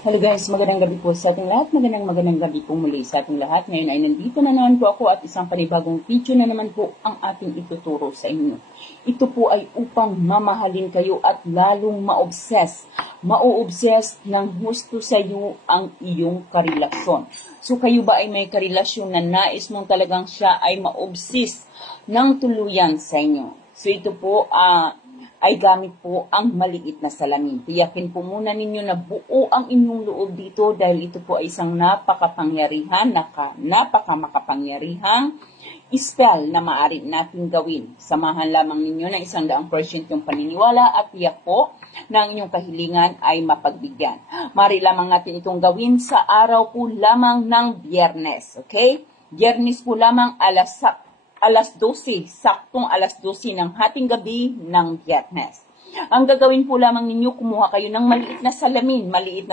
Hello guys, magandang gabi po sa ating lahat. Magandang gabi po muli sa ating lahat. Ngayon ay nandito na naman po ako at isang panibagong video na naman po ang ating ituturo sa inyo. Ito po ay upang mamahalin kayo at lalong ma-obsess ng husto sa iyo ang iyong karelasyon. So kayo ba ay may karelasyon na nais mong talagang siya ay ma-obsess ng tuluyan sa inyo? So ito po ay gamit po ang maliit na salamin. Tiyakin po muna ninyo na buo ang inyong loob dito dahil ito po ay isang napakamakapangyarihang spell na maaari natin gawin. Samahan lamang ninyo ng 100% yung paniniwala at tiyak po na ang inyong kahilingan ay mapagbigyan. Maaari lamang natin itong gawin sa araw po lamang ng Biyernes. Okay? Biyernes po lamang alas 12, saktong alas 12 ng hating gabi ng Biyernes. Ang gagawin po lamang ninyo, kumuha kayo ng maliit na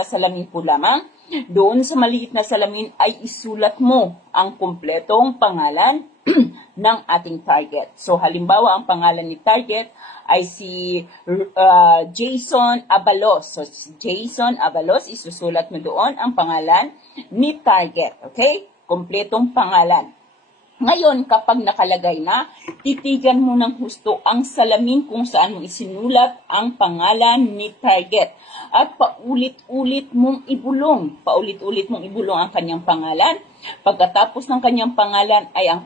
salamin po lamang. Doon sa maliit na salamin ay isulat mo ang kumpletong pangalan ng ating target. So halimbawa, ang pangalan ni target ay si Jason Abalos. So si Jason Abalos, isusulat mo doon ang pangalan ni target. Okay? Kumpletong pangalan. Ngayon, kapag nakalagay na, titigan mo ng husto ang salamin kung saan mo isinulat ang pangalan ni target. At paulit-ulit mong ibulong ang kanyang pangalan. Pagkatapos ng kanyang pangalan ay ang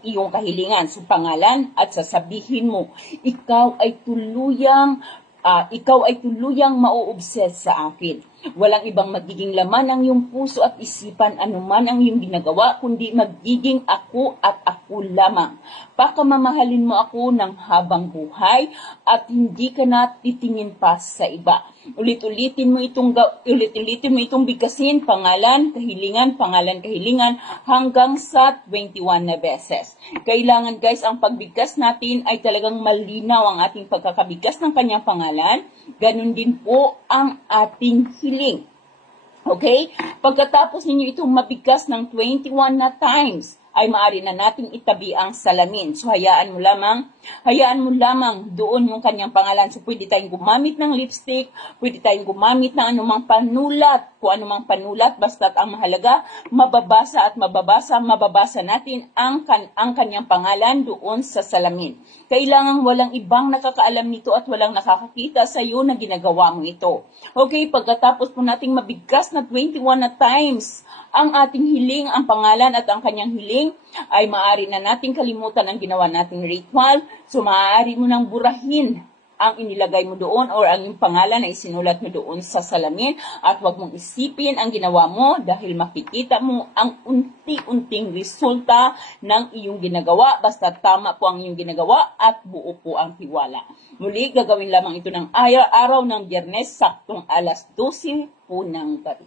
iyong kahilingan. So, pangalan at sasabihin mo, ikaw ay tuluyang mauobses sa akin. Walang ibang magiging laman ng iyong puso at isipan anuman ang iyong ginagawa, kundi magiging ako at ako lamang. Pakamamahalin mo ako ng habang buhay at hindi ka na titingin pa sa iba. Ulit-ulitin mo itong bigkasin, pangalan, kahilingan, hanggang sa 21 na beses. Kailangan guys, ang pagbigkas natin ay talagang malinaw ang ating pagkakabigkas ng kanyang pangalan. Ganun din po ang ating hiling. Okay? Pagkatapos ninyo itong mabigkas ng 21 na times, ay maaari na nating itabi ang salamin. So, hayaan mo lamang doon yung kanyang pangalan. So, pwede tayong gumamit ng lipstick, pwede tayong gumamit ng anumang panulat, basta't ang mahalaga, mababasa natin ang kanyang pangalan doon sa salamin. Kailangan walang ibang nakakaalam nito at walang nakakakita sa iyo na ginagawa mo ito. Okay, pagkatapos po nating mabigkas na 21 na times ang ating hiling, ang pangalan at ang kanyang hiling, ay maaari na nating kalimutan ang ginawa nating ritual. So, maaari mo nang burahin ang inilagay mo doon or ang yung pangalan na isinulat mo doon sa salamin at huwag mong isipin ang ginawa mo dahil makikita mo ang unti-unting resulta ng iyong ginagawa. Basta tama po ang iyong ginagawa at buo po ang tiwala. Muli, gagawin lamang ito ng araw ng Biyernes, saktong alas 12 po ng gabi.